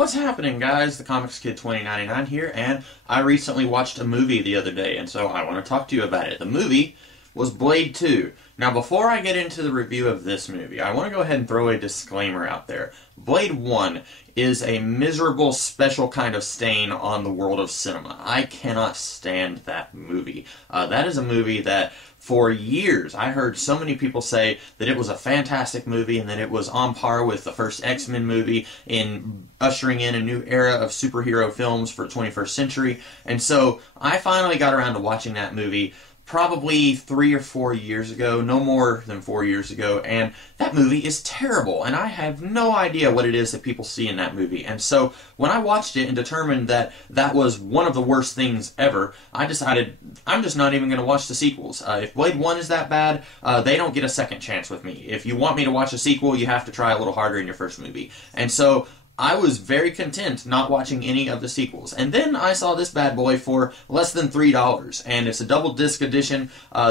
What's happening, guys? The Comics Kid 2099 here, and I recently watched a movie the other day, and so I want to talk to you about it. The movie was Blade 2. Now, before I get into the review of this movie, I want to go ahead and throw a disclaimer out there. Blade 1 is a miserable, special kind of stain on the world of cinema. I cannot stand that movie. That is a movie that, for years, I heard so many people say that it was a fantastic movie and that it was on par with the first X-Men movie in ushering in a new era of superhero films for the 21st century. And so I finally got around to watching that movie probably 3 or 4 years ago, no more than 4 years ago, and that movie is terrible, and I have no idea what it is that people see in that movie. And so when I watched it and determined that that was one of the worst things ever, I decided I'm just not even going to watch the sequels. If Blade 1 is that bad, they don't get a second chance with me. If you want me to watch a sequel, you have to try a little harder in your first movie. And so I was very content not watching any of the sequels. And then I saw this bad boy for less than $3, and it's a double disc edition.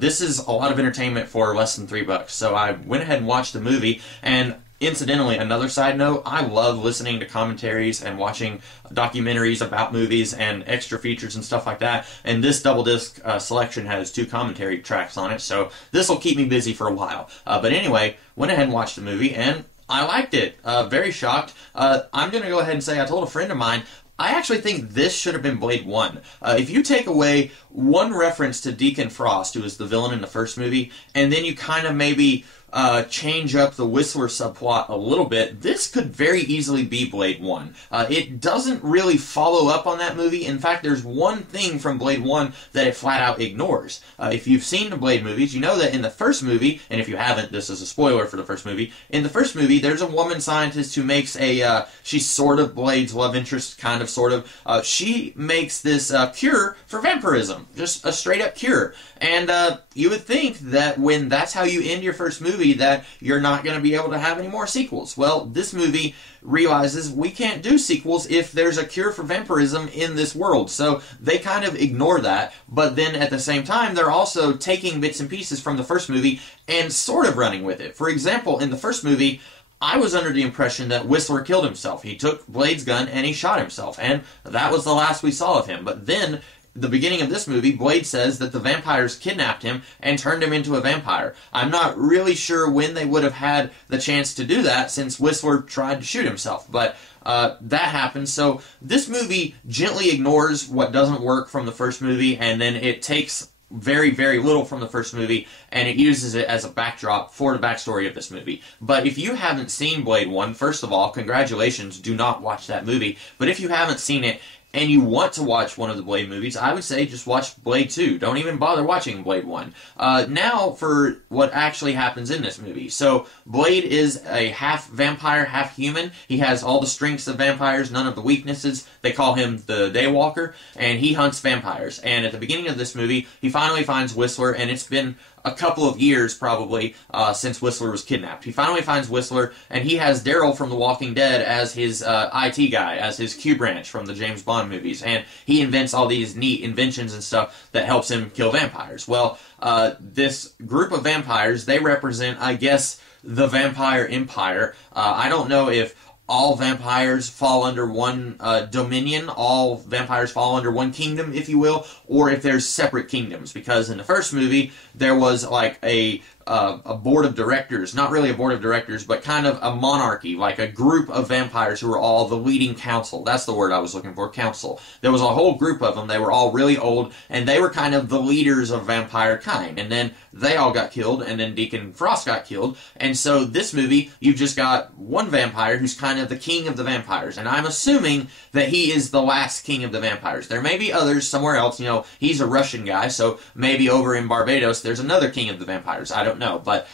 This is a lot of entertainment for less than $3. So I went ahead and watched the movie, and incidentally, another side note, I love listening to commentaries and watching documentaries about movies and extra features and stuff like that, and this double disc selection has 2 commentary tracks on it, so this will keep me busy for a while. But anyway, went ahead and watched the movie, and I liked it. Very shocked. I'm going to go ahead and say I told a friend of mine, I actually think this should have been Blade 1. If you take away one reference to Deacon Frost, who was the villain in the first movie, and then you kind of maybe change up the Whistler subplot a little bit, this could very easily be Blade 1. It doesn't really follow up on that movie. In fact, there's one thing from Blade 1 that it flat out ignores. If you've seen the Blade movies, you know that in the first movie, and if you haven't, this is a spoiler for the first movie, in the first movie, there's a woman scientist who makes a, she's sort of Blade's love interest, kind of, sort of. She makes this cure for vampirism. Just a straight up cure. And you would think that when that's how you end your first movie, that you're not going to be able to have any more sequels. Well, this movie realizes we can't do sequels if there's a cure for vampirism in this world. So they kind of ignore that, but then at the same time, they're also taking bits and pieces from the first movie and sort of running with it. For example, in the first movie, I was under the impression that Whistler killed himself. He took Blade's gun and he shot himself, and that was the last we saw of him. But then, the beginning of this movie, Blade says that the vampires kidnapped him and turned him into a vampire. I'm not really sure when they would have had the chance to do that, since Whistler tried to shoot himself, but that happens. So this movie gently ignores what doesn't work from the first movie, and then it takes very, very little from the first movie, and it uses it as a backdrop for the backstory of this movie. But if you haven't seen Blade 1, first of all, congratulations, do not watch that movie. But if you haven't seen it, and you want to watch one of the Blade movies, I would say just watch Blade 2. Don't even bother watching Blade 1. Now for what actually happens in this movie. So, Blade is a half vampire, half human. He has all the strengths of vampires, none of the weaknesses. They call him the Daywalker, and he hunts vampires. And at the beginning of this movie, he finally finds Whistler, and it's been a couple of years, probably, since Whistler was kidnapped. He finally finds Whistler, and he has Daryl from The Walking Dead as his IT guy, as his Q branch from the James Bond movies, and he invents all these neat inventions and stuff that helps him kill vampires. Well, this group of vampires, they represent, I guess, the vampire empire. I don't know if all vampires fall under one dominion, all vampires fall under one kingdom, if you will, or if there's separate kingdoms. Because in the first movie, there was like a board of directors, not really a board of directors, but kind of a monarchy, like a group of vampires who were all the leading council. That's the word I was looking for, council. There was a whole group of them. They were all really old, and they were kind of the leaders of vampire kind. And then they all got killed, and then Deacon Frost got killed. And so this movie, you've just got one vampire who's kind of the king of the vampires. And I'm assuming that he is the last king of the vampires. There may be others somewhere else. You know, he's a Russian guy, so maybe over in Barbados there's another king of the vampires. I don't know. But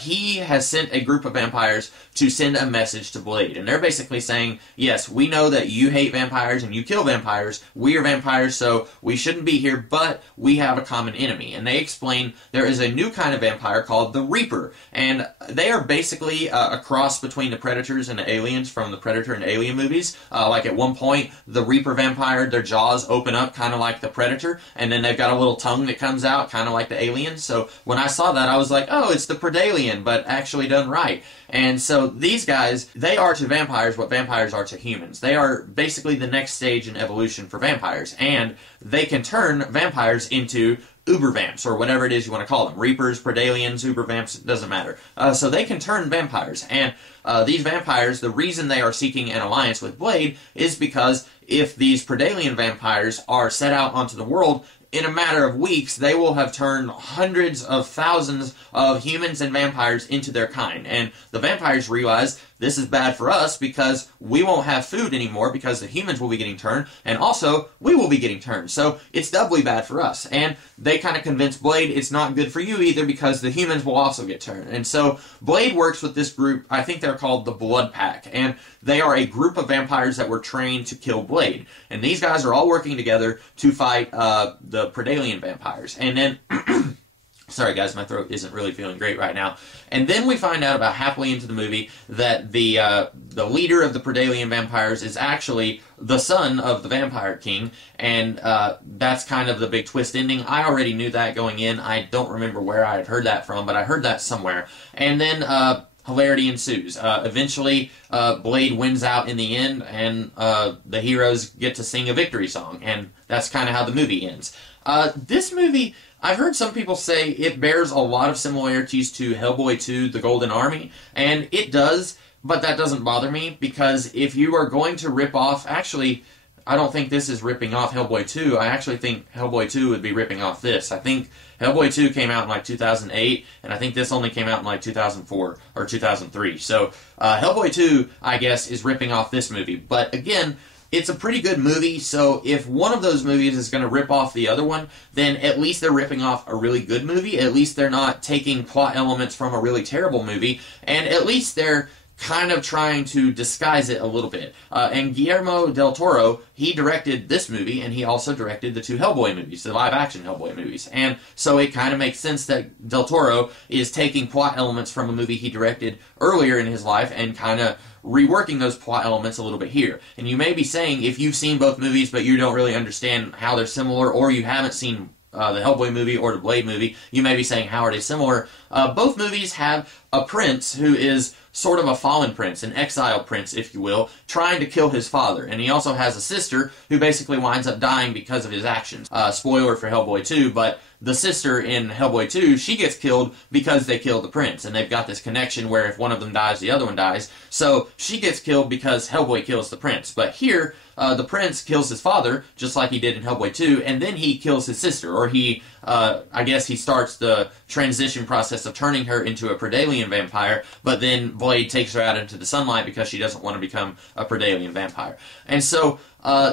he has sent a group of vampires to send a message to Blade. And they're basically saying, yes, we know that you hate vampires and you kill vampires. We are vampires, so we shouldn't be here, but we have a common enemy. And they explain there is a new kind of vampire called the Reaper. And they are basically a cross between the Predators and the Aliens from the Predator and Alien movies. Like at one point, the Reaper vampire, their jaws open up kind of like the Predator, and then they've got a little tongue that comes out kind of like the Alien. So when I saw that, I was like, like, oh, it's the Predalien, but actually done right. And so these guys, they are to vampires what vampires are to humans. They are basically the next stage in evolution for vampires, and they can turn vampires into ubervamps, or whatever it is you want to call them. Reapers, Predaliens, ubervamps, it doesn't matter. So they can turn vampires, and these vampires, the reason they are seeking an alliance with Blade is because if these Predalien vampires are set out onto the world, in a matter of weeks, they will have turned hundreds of thousands of humans and vampires into their kind. And the vampires realize this is bad for us because we won't have food anymore because the humans will be getting turned, and also we will be getting turned. So it's doubly bad for us. And they kind of convince Blade it's not good for you either because the humans will also get turned. And so Blade works with this group, I think they're called the Blood Pack, and they are a group of vampires that were trained to kill Blade. And these guys are all working together to fight the Predalien vampires. And then... Sorry guys, my throat isn't really feeling great right now. And then we find out about halfway into the movie that the leader of the Predalien vampires is actually the son of the Vampire King, and that's kind of the big twist ending. I already knew that going in. I don't remember where I had heard that from, but I heard that somewhere. And then hilarity ensues. Eventually, Blade wins out in the end, and the heroes get to sing a victory song, and that's kind of how the movie ends. This movie... I've heard some people say it bears a lot of similarities to Hellboy 2, The Golden Army, and it does, but that doesn't bother me, because if you are going to rip off... Actually, I don't think this is ripping off Hellboy 2. I actually think Hellboy 2 would be ripping off this. I think Hellboy 2 came out in like 2008, and I think this only came out in like 2004 or 2003. So Hellboy 2, I guess, is ripping off this movie. But again... it's a pretty good movie, so if one of those movies is going to rip off the other one, then at least they're ripping off a really good movie. At least they're not taking plot elements from a really terrible movie, and at least they're kind of trying to disguise it a little bit. And Guillermo del Toro, he directed this movie, and he also directed the two Hellboy movies, the live-action Hellboy movies. And so it kind of makes sense that del Toro is taking plot elements from a movie he directed earlier in his life and kind of reworking those plot elements a little bit here. And you may be saying, if you've seen both movies but you don't really understand how they're similar, or you haven't seen the Hellboy movie or the Blade movie, you may be saying, how are they similar? Both movies have a prince who is sort of a fallen prince, an exiled prince, if you will, trying to kill his father. And he also has a sister who basically winds up dying because of his actions. Spoiler for Hellboy 2, but the sister in Hellboy 2, she gets killed because they killed the prince. And they've got this connection where if one of them dies, the other one dies. So she gets killed because Hellboy kills the prince. But here, the prince kills his father, just like he did in Hellboy 2, and then he kills his sister, or he, I guess he starts the transition process of turning her into a Predalien vampire, but then Blade takes her out into the sunlight because she doesn't want to become a Predalien vampire. And so,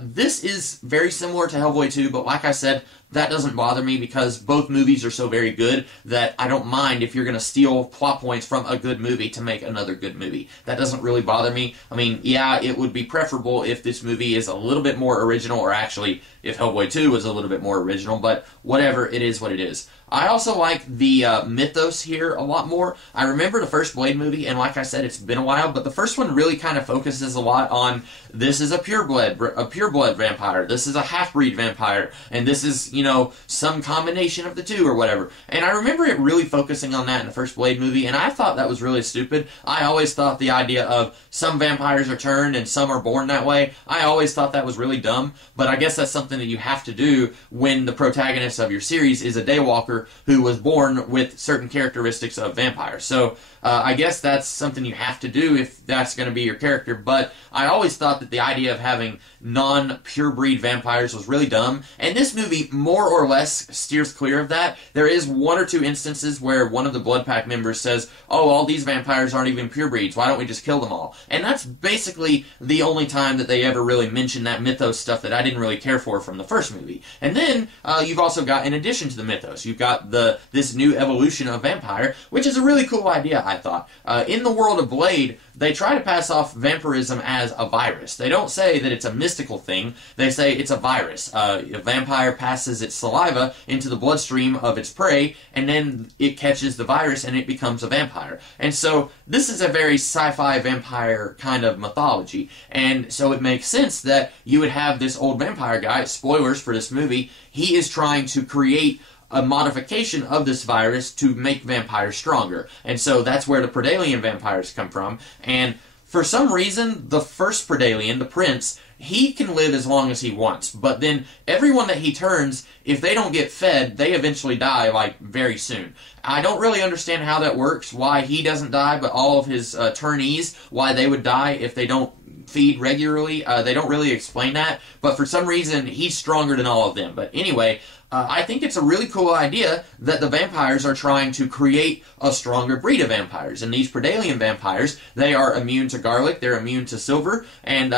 this is very similar to Hellboy 2, but like I said, that doesn't bother me because both movies are so very good that I don't mind if you're going to steal plot points from a good movie to make another good movie. That doesn't really bother me. I mean, yeah, it would be preferable if this movie is a little bit more original, or actually, if Hellboy 2 was a little bit more original, but whatever, it is what it is. I also like the mythos here a lot more. I remember the first Blade movie, and like I said, it's been a while, but the first one really kind of focuses a lot on this is a pureblood vampire, this is a half-breed vampire, and this is, you know, some combination of the two or whatever. And I remember it really focusing on that in the first Blade movie, and I thought that was really stupid. I always thought the idea of some vampires are turned and some are born that way, I always thought that was really dumb, but I guess that's something that you have to do when the protagonist of your series is a daywalker who was born with certain characteristics of vampires. So I guess that's something you have to do if that's going to be your character, but I always thought that the idea of having non-purebreed vampires was really dumb, and this movie more or less steers clear of that. There is one or two instances where one of the Blood Pack members says, oh, all these vampires aren't even purebreeds, why don't we just kill them all? And that's basically the only time that they ever really mention that mythos stuff that I didn't really care for from the first movie. And then you've also got, in addition to the mythos, you've got this new evolution of vampire, which is a really cool idea, I thought. In the world of Blade, they try to pass off vampirism as a virus. They don't say that it's a mystical thing. They say it's a virus. A vampire passes its saliva into the bloodstream of its prey, and then it catches the virus and it becomes a vampire. And so this is a very sci-fi vampire kind of mythology. And so it makes sense that you would have this old vampire guy, spoilers for this movie, he is trying to create a modification of this virus to make vampires stronger. And so that's where the Predalien vampires come from. And for some reason, the first Predalien, the prince, he can live as long as he wants. But then everyone that he turns, if they don't get fed, they eventually die, like, very soon. I don't really understand how that works, why he doesn't die, but all of his turnees, why they would die if they don't feed regularly. They don't really explain that. But for some reason, he's stronger than all of them. But anyway, I think it's a really cool idea that the vampires are trying to create a stronger breed of vampires. And these Predalien vampires, they are immune to garlic, they're immune to silver, and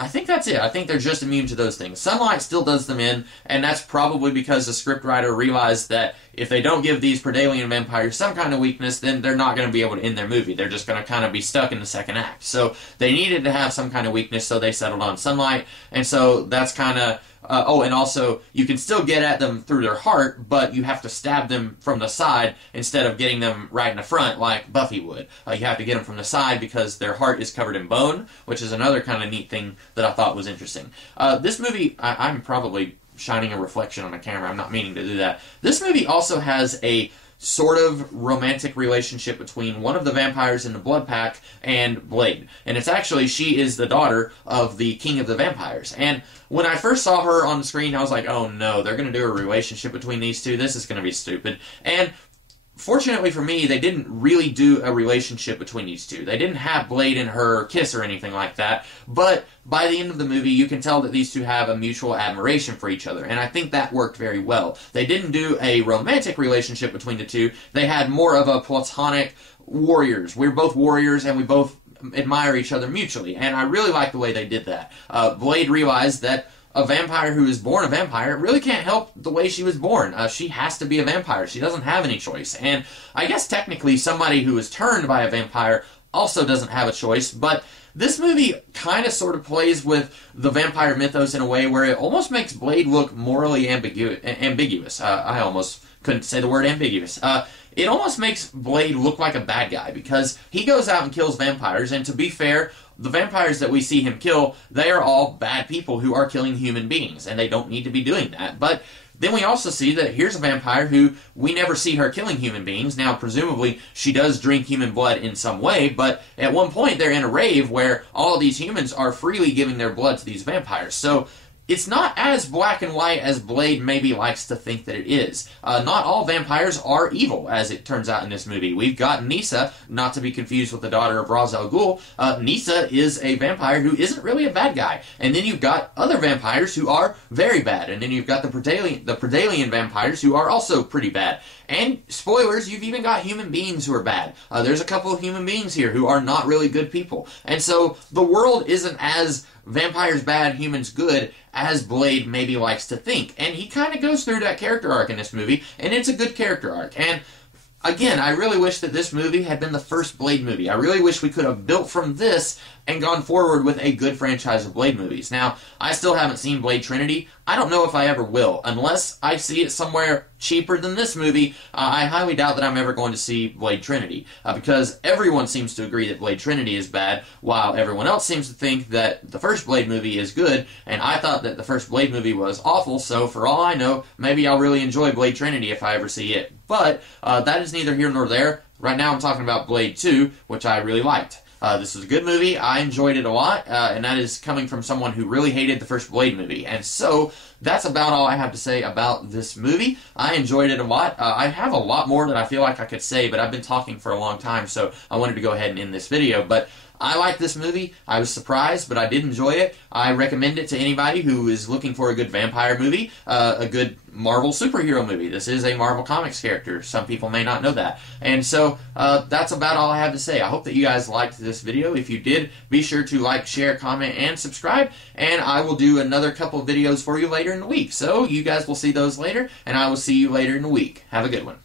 I think that's it. I think they're just immune to those things. Sunlight still does them in, and that's probably because the scriptwriter realized that if they don't give these Predalien vampires some kind of weakness, then they're not going to be able to end their movie. They're just going to kind of be stuck in the second act. So they needed to have some kind of weakness, so they settled on sunlight, and so that's kind of... oh, and also, you can still get at them through their heart, but you have to stab them from the side instead of getting them right in the front like Buffy would. You have to get them from the side because their heart is covered in bone, which is another kind of neat thing that I thought was interesting. This movie, I'm probably shining a reflection on the camera. I'm not meaning to do that. This movie also has a sort of romantic relationship between one of the vampires in the Blood Pack and Blade. And it's actually, she is the daughter of the King of the Vampires. And when I first saw her on the screen, I was like, oh no, they're going to do a relationship between these two? This is going to be stupid. And fortunately for me, they didn't really do a relationship between these two. They didn't have Blade and her kiss or anything like that, but by the end of the movie, you can tell that these two have a mutual admiration for each other, and I think that worked very well. They didn't do a romantic relationship between the two. They had more of a platonic warriors. We're both warriors, and we both admire each other mutually, and I really like the way they did that. Blade realized that a vampire who is born a vampire really can't help the way she was born. She has to be a vampire. She doesn't have any choice. And I guess technically somebody who is turned by a vampire also doesn't have a choice, but this movie kind of sort of plays with the vampire mythos in a way where it almost makes Blade look morally ambiguous. I almost couldn't say the word ambiguous. It almost makes Blade look like a bad guy because he goes out and kills vampires, and to be fair, the vampires that we see him kill, they are all bad people who are killing human beings, and they don't need to be doing that. But then we also see that here's a vampire who we never see her killing human beings. Now, presumably, she does drink human blood in some way, but at one point they're in a rave where all of these humans are freely giving their blood to these vampires. So it's not as black and white as Blade maybe likes to think that it is. Not all vampires are evil, as it turns out in this movie. We've got Nyssa, not to be confused with the daughter of Ra's al Ghul. Nyssa is a vampire who isn't really a bad guy. And then you've got other vampires who are very bad. And then you've got the Predalien vampires who are also pretty bad. And, spoilers, you've even got human beings who are bad. There's a couple of human beings here who are not really good people. And so the world isn't as vampires bad, humans good, as Blade maybe likes to think. And he kind of goes through that character arc in this movie, and it's a good character arc. And again, I really wish that this movie had been the first Blade movie. I really wish we could have built from this and gone forward with a good franchise of Blade movies. Now, I still haven't seen Blade Trinity. I don't know if I ever will. Unless I see it somewhere cheaper than this movie, I highly doubt that I'm ever going to see Blade Trinity. Because everyone seems to agree that Blade Trinity is bad, while everyone else seems to think that the first Blade movie is good, and I thought that the first Blade movie was awful, so for all I know, maybe I'll really enjoy Blade Trinity if I ever see it. But that is neither here nor there. Right now I'm talking about Blade 2, which I really liked. This was a good movie. I enjoyed it a lot, and that is coming from someone who really hated the first Blade movie. And so, that's about all I have to say about this movie. I enjoyed it a lot. I have a lot more that I feel like I could say, but I've been talking for a long time, so I wanted to go ahead and end this video. But I like this movie. I was surprised, but I did enjoy it. I recommend it to anybody who is looking for a good vampire movie, a good Marvel superhero movie. This is a Marvel Comics character. Some people may not know that. And so, that's about all I have to say. I hope that you guys liked this video. If you did, be sure to like, share, comment, and subscribe. And I will do another couple of videos for you later in the week. So, you guys will see those later, and I will see you later in the week. Have a good one.